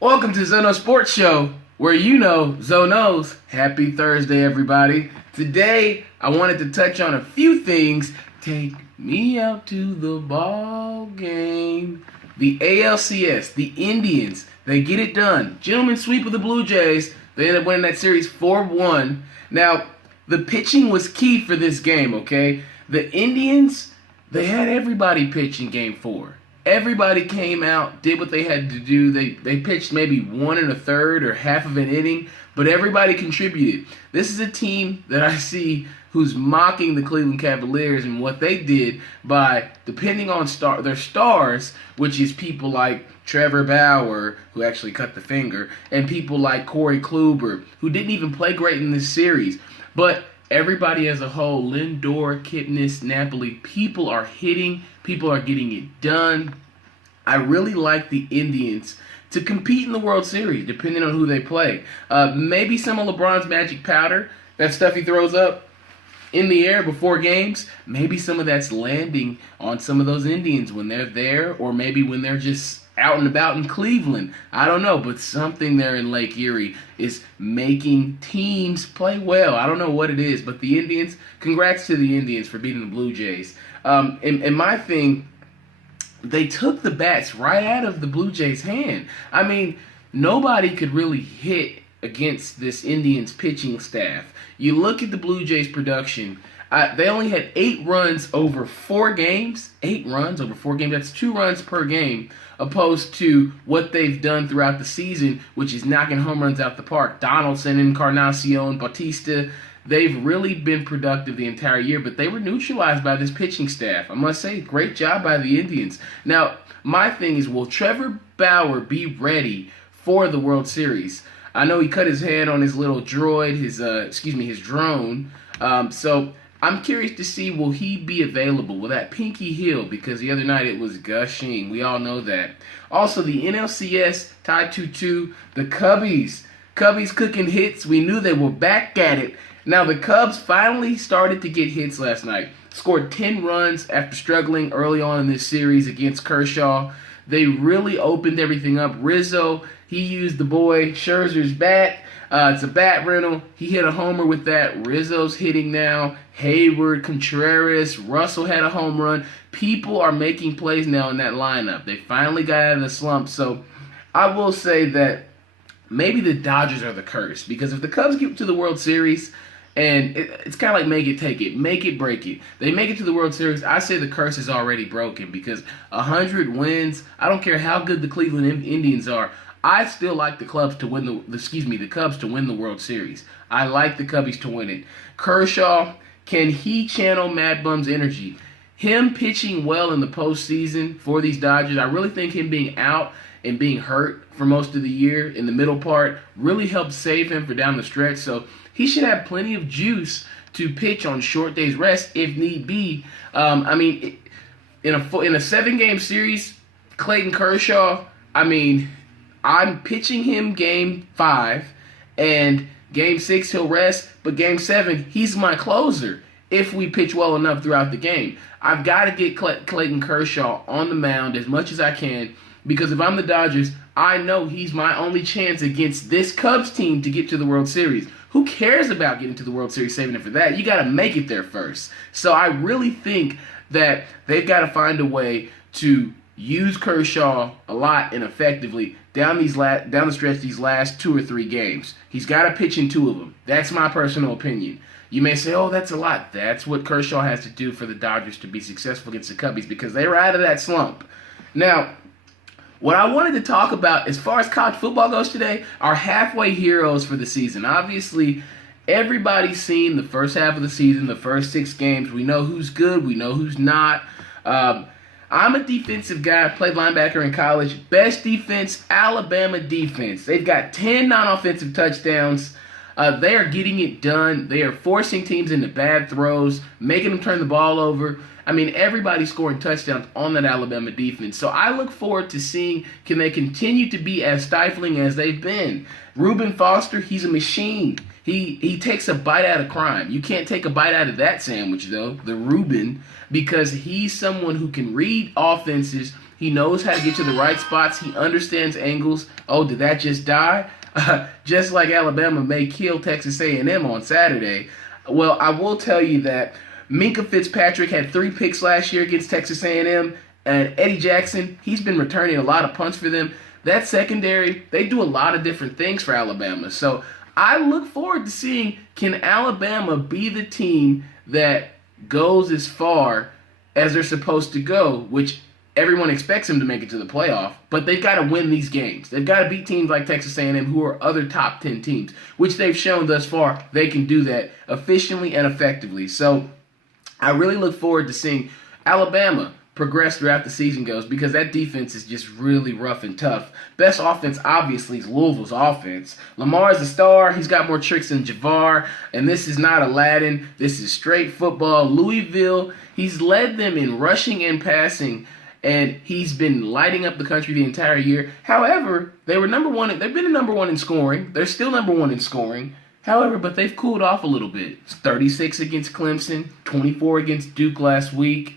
Welcome to Zono Sports Show, where you know Zo knows. Happy Thursday, everybody. Today, I wanted to touch on a few things. Take me out to the ball game. The ALCS, the Indians, they get it done. Gentlemen sweep of the Blue Jays. They end up winning that series 4-1. Now, the pitching was key for this game, okay? The Indians, they had everybody pitch in Game 4. Everybody came out, did what they had to do. They pitched maybe 1 1/3 or half of an inning, but everybody contributed. This is a team that I see who's mocking the Cleveland Cavaliers and what they did by depending on their stars, which is people like Trevor Bauer, who actually cut the finger, and people like Corey Kluber, who didn't even play great in this series. But everybody as a whole, Lindor, Kipnis, Napoli, people are hitting, people are getting it done. I really like the Indians to compete in the World Series, depending on who they play. Maybe some of LeBron's magic powder, that stuff he throws up in the air before games, maybe some of that's landing on some of those Indians when they're there, or maybe when they're just out and about in Cleveland. I don't know, but something there in Lake Erie is making teams play well. I don't know what it is, but the Indians, congrats to the Indians for beating the Blue Jays. And my thing, they took the bats right out of the Blue Jays' hand. I mean, nobody could really hit against this Indians pitching staff. You look at the Blue Jays' production, they only had 8 runs over 4 games. 8 runs over 4 games, that's 2 runs per game, opposed to what they've done throughout the season, which is knocking home runs out the park. Donaldson, Encarnacion, Bautista, they've really been productive the entire year, but they were neutralized by this pitching staff. I must say, great job by the Indians. Now, my thing is, will Trevor Bauer be ready for the World Series? I know he cut his hand on his little droid, his drone. So I'm curious to see, will he be available? Will that pinky heal? Because the other night it was gushing. We all know that. Also, the NLCS tied 2-2. The Cubbies cooking hits. We knew they were back at it. Now, the Cubs finally started to get hits last night. Scored 10 runs after struggling early on in this series against Kershaw. They really opened everything up. Rizzo, he used the boy Scherzer's bat. It's a bat rental. He hit a homer with that. Rizzo's hitting now. Hayward, Contreras, Russell had a home run. People are making plays now in that lineup. They finally got out of the slump. So I will say that maybe the Dodgers are the curse. Because if the Cubs get to the World Series, and it's kind of like make it, take it, make it, break it. They make it to the World Series, I say the curse is already broken because 100 wins, I don't care how good the Cleveland Indians are, I still like the Cubs to win the Cubs to win the World Series. I like the Cubbies to win it. Kershaw, can he channel Mad Bum's energy? Him pitching well in the postseason for these Dodgers, I really think him being out and being hurt for most of the year in the middle part really helped save him for down the stretch. So he should have plenty of juice to pitch on short days rest if need be. In a 7-game series, Clayton Kershaw, I'm pitching him Game 5, and Game 6 he'll rest, but Game 7 he's my closer if we pitch well enough throughout the game. I've got to get Clayton Kershaw on the mound as much as I can because if I'm the Dodgers, I know he's my only chance against this Cubs team to get to the World Series. Who cares about getting to the World Series, saving it for that? You got to make it there first. So I really think that they've got to find a way to use Kershaw a lot and effectively down the stretch these last 2 or 3 games. He's got to pitch in 2 of them. That's my personal opinion. You may say, oh, that's a lot. That's what Kershaw has to do for the Dodgers to be successful against the Cubbies because they were out of that slump. Now, what I wanted to talk about as far as college football goes today are halfway heroes for the season. Obviously, everybody's seen the first half of the season, the first 6 games. We know who's good. We know who's not. I'm a defensive guy. I played linebacker in college. Best defense, Alabama defense. They've got 10 non-offensive touchdowns. They are getting it done. They are forcing teams into bad throws, making them turn the ball over. Everybody's scoring touchdowns on that Alabama defense. So I look forward to seeing, can they continue to be as stifling as they've been? Reuben Foster, he's a machine. He takes a bite out of crime. You can't take a bite out of that sandwich, though, the Reuben, because he's someone who can read offenses. He knows how to get to the right spots. He understands angles. Oh, did that just die? Just like Alabama may kill Texas A&M on Saturday. Well, I will tell you that Minkah Fitzpatrick had 3 picks last year against Texas A&M, and Eddie Jackson, he's been returning a lot of punts for them. That secondary, they do a lot of different things for Alabama. So I look forward to seeing, can Alabama be the team that goes as far as they're supposed to go, which everyone expects them to make it to the playoff, but they've got to win these games. They've got to beat teams like Texas A&M, who are other top 10 teams, which they've shown thus far they can do that efficiently and effectively. So I really look forward to seeing Alabama progress throughout the season goes, because that defense is just really rough and tough. Best offense, obviously, is Louisville's offense. Lamar is the star. He's got more tricks than Javar, and this is not Aladdin. This is straight football. Louisville, he's led them in rushing and passing, and he's been lighting up the country the entire year. However, they were number one. They've been number one in scoring. They're still number one in scoring. However, but they've cooled off a little bit. It's 36 against Clemson, 24 against Duke last week.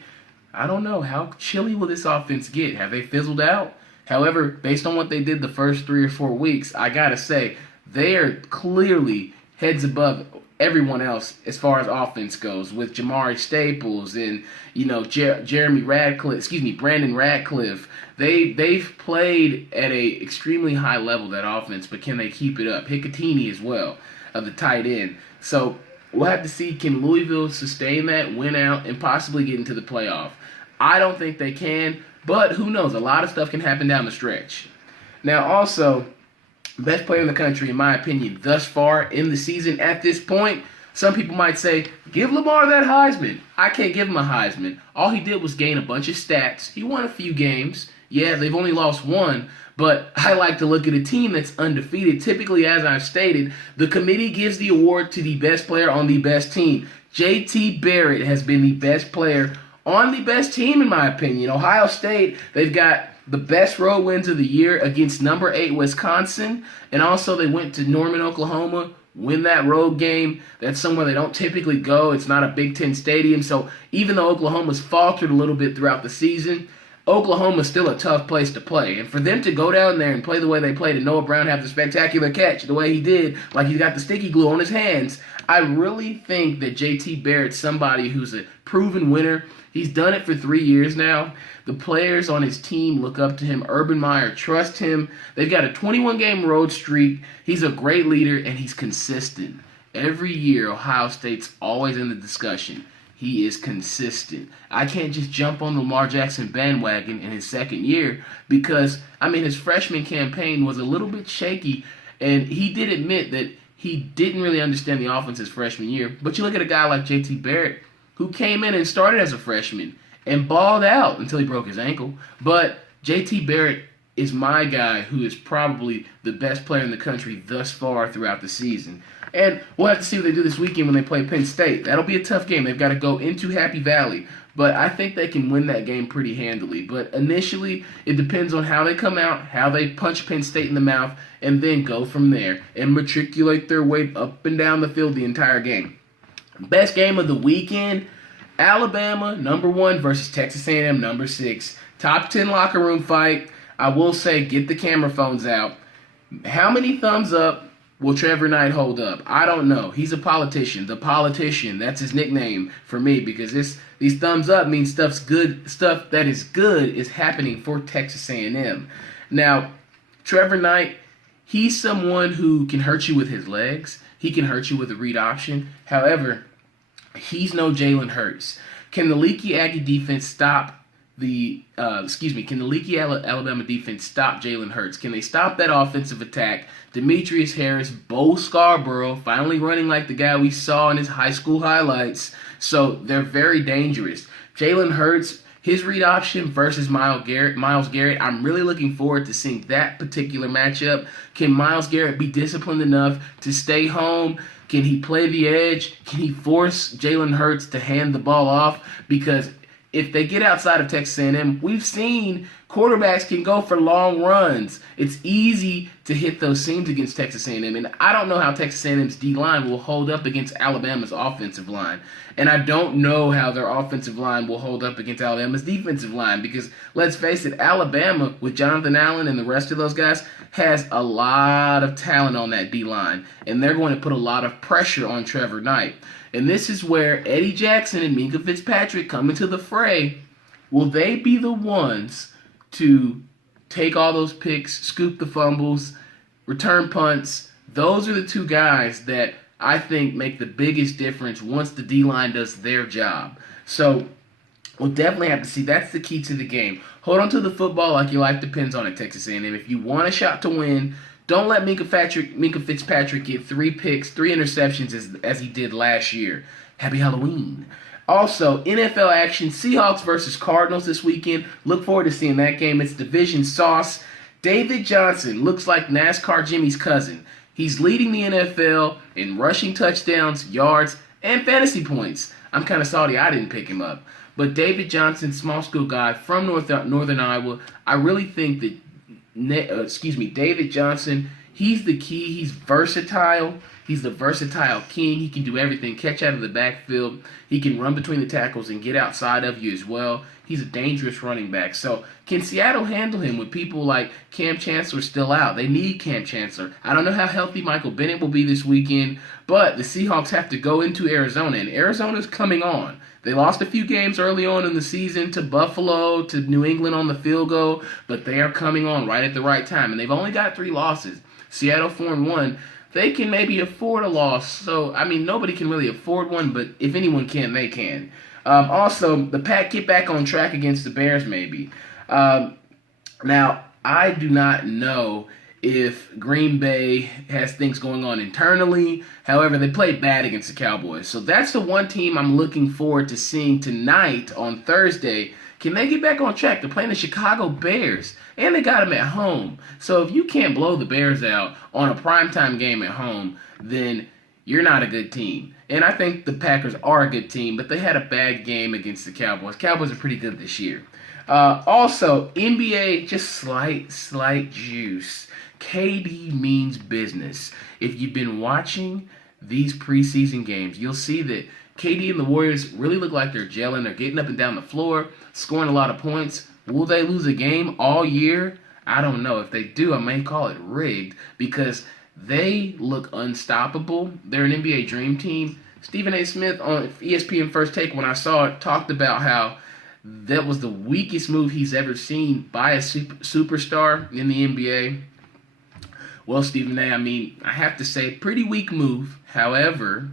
I don't know. How chilly will this offense get? Have they fizzled out? However, based on what they did the first 3 or 4 weeks, I got to say, they are clearly heads above everyone else as far as offense goes, with Jamari Staples and, Brandon Radcliffe. They've played at a extremely high level, that offense, but can they keep it up? Hicatini as well, of the tight end. So we'll have to see, can Louisville sustain that, win out, and possibly get into the playoff? I don't think they can, but who knows? A lot of stuff can happen down the stretch. Now, also, best player in the country, in my opinion, thus far in the season at this point, some people might say, give Lamar that Heisman. I can't give him a Heisman. All he did was gain a bunch of stats. He won a few games. Yeah, they've only lost 1, but I like to look at a team that's undefeated. Typically, as I've stated, the committee gives the award to the best player on the best team. JT Barrett has been the best player on the best team, in my opinion. Ohio State, they've got the best road wins of the year against number 8 Wisconsin, and also they went to Norman, Oklahoma, win that road game. That's somewhere they don't typically go. It's not a Big Ten stadium, so even though Oklahoma's faltered a little bit throughout the season, Oklahoma's still a tough place to play. And for them to go down there and play the way they played, and Noah Brown have the spectacular catch the way he did, like he's got the sticky glue on his hands, I really think that JT Barrett's somebody who's a proven winner. He's done it for 3 years now. The players on his team look up to him. Urban Meyer trusts him. They've got a 21-game road streak. He's a great leader, and he's consistent. Every year, Ohio State's always in the discussion. He is consistent. I can't just jump on the Lamar Jackson bandwagon in his second year because, his freshman campaign was a little bit shaky, and he did admit that he didn't really understand the offense his freshman year. But you look at a guy like JT Barrett, who came in and started as a freshman and balled out until he broke his ankle. But JT Barrett is my guy, who is probably the best player in the country thus far throughout the season. And we'll have to see what they do this weekend when they play Penn State. That'll be a tough game. They've got to go into Happy Valley. But I think they can win that game pretty handily. But initially, it depends on how they come out, how they punch Penn State in the mouth, and then go from there and matriculate their way up and down the field the entire game. Best game of the weekend, Alabama, number 1, versus Texas A&M, number 6. Top 10 locker room fight. I will say, get the camera phones out. How many thumbs up will Trevor Knight hold up? I don't know. He's a politician. The Politician, that's his nickname for me, because these thumbs up means stuff that is good is happening for Texas A&M. Now, Trevor Knight, he's someone who can hurt you with his legs. He can hurt you with a read option. However, he's no Jalen Hurts. Can the leaky Aggie defense stop Can the leaky Alabama defense stop Jalen Hurts? Can they stop that offensive attack? Demetrius Harris, Bo Scarborough, finally running like the guy we saw in his high school highlights. So they're very dangerous. Jalen Hurts, his read option versus Myles Garrett, I'm really looking forward to seeing that particular matchup. Can Myles Garrett be disciplined enough to stay home? Can he play the edge? Can he force Jalen Hurts to hand the ball off? Because if they get outside of Texas A&M, we've seen Quarterbacks can go for long runs. It's easy to hit those seams against Texas A&M, and I don't know how Texas A&M's D-line will hold up against Alabama's offensive line. And I don't know how their offensive line will hold up against Alabama's defensive line because, let's face it, Alabama, with Jonathan Allen and the rest of those guys, has a lot of talent on that D-line, and they're going to put a lot of pressure on Trevor Knight. And this is where Eddie Jackson and Minkah Fitzpatrick come into the fray. Will they be the ones to take all those picks, scoop the fumbles, return punts? Those are the two guys that I think make the biggest difference once the D-line does their job. So we'll definitely have to see. That's the key to the game. Hold on to the football like your life depends on it, Texas A&M. If you want a shot to win, don't let Minkah Fitzpatrick get 3 picks, 3 interceptions as he did last year. Happy Halloween. Also, NFL action, Seahawks versus Cardinals this weekend. Look forward to seeing that game. It's division sauce. David Johnson looks like NASCAR Jimmy's cousin. He's leading the NFL in rushing touchdowns, yards, and fantasy points. I'm kind of salty I didn't pick him up. But David Johnson, small school guy from Northern Iowa, I really think that David Johnson, he's the key. He's versatile. He's the versatile king. He can do everything. Catch out of the backfield. He can run between the tackles and get outside of you as well. He's a dangerous running back. So can Seattle handle him with people like Cam Chancellor still out? They need Cam Chancellor. I don't know how healthy Michael Bennett will be this weekend, but the Seahawks have to go into Arizona, and Arizona's coming on. They lost a few games early on in the season to Buffalo, to New England on the field goal, but they are coming on right at the right time, and they've only got 3 losses. Seattle 4-1. They can maybe afford a loss. So, I mean, nobody can really afford one, but if anyone can, they can. Also, the Pack get back on track against the Bears, maybe. Now, I do not know if Green Bay has things going on internally. However, they played bad against the Cowboys. So that's the one team I'm looking forward to seeing tonight on Thursday. Can they get back on track? They're playing the Chicago Bears, and they got them at home. So if you can't blow the Bears out on a primetime game at home, then you're not a good team. And I think the Packers are a good team, but they had a bad game against the Cowboys. Cowboys are pretty good this year. Also, NBA, just slight juice. KD means business. If you've been watching these preseason games, you'll see that KD and the Warriors really look like they're gelling. They're getting up and down the floor, scoring a lot of points. Will they lose a game all year? I don't know. If they do, I may call it rigged because they look unstoppable. They're an NBA dream team. Stephen A. Smith on ESPN First Take, when I saw it, talked about how that was the weakest move he's ever seen by a superstar in the NBA. Well, Stephen A., I mean, I have to say, pretty weak move. However,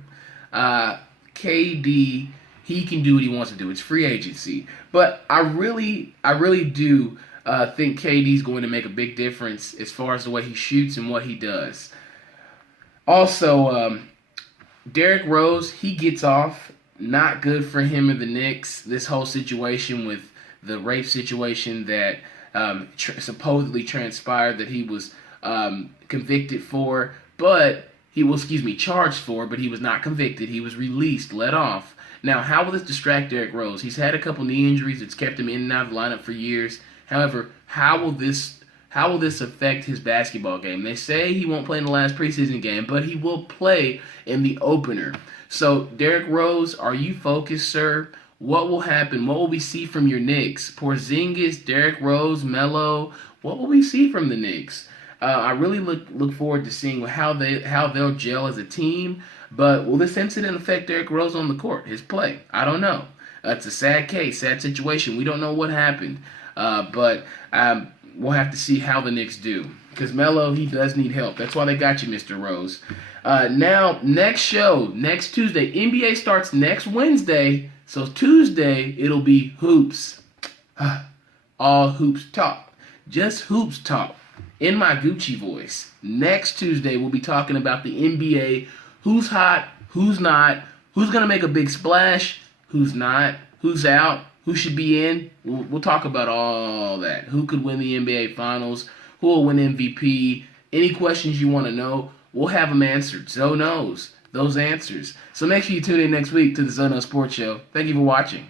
KD, he can do what he wants to do. It's free agency. But I really do think KD's going to make a big difference as far as the way he shoots and what he does. Also, Derrick Rose, he gets off. Not good for him and the Knicks. This whole situation with the rape situation that supposedly transpired that he was convicted for, but he was, charged for, but he was not convicted. He was released, let off. Now, how will this distract Derrick Rose? He's had a couple knee injuries. It's kept him in and out of the lineup for years. However, how will this affect his basketball game? They say he won't play in the last preseason game, but he will play in the opener. So, Derrick Rose, are you focused, sir? What will happen? What will we see from your Knicks? Porzingis, Derrick Rose, Melo. What will we see from the Knicks? I really look forward to seeing how they'll gel as a team. But will this incident affect Derrick Rose on the court, his play? I don't know. It's a sad case, sad situation. We don't know what happened. But we'll have to see how the Knicks do. Because Melo, he does need help. That's why they got you, Mr. Rose. Now, next show, next Tuesday. NBA starts next Wednesday. So Tuesday, it'll be hoops. All hoops talk. Just hoops talk. In my Gucci voice. Next Tuesday, we'll be talking about the NBA. Who's hot, who's not, who's going to make a big splash, who's not, who's out, who should be in. We'll talk about all that. Who could win the NBA Finals, who will win MVP, any questions you want to know, we'll have them answered. Zoe knows those answers. So make sure you tune in next week to the Zoe Knows Sports Show. Thank you for watching.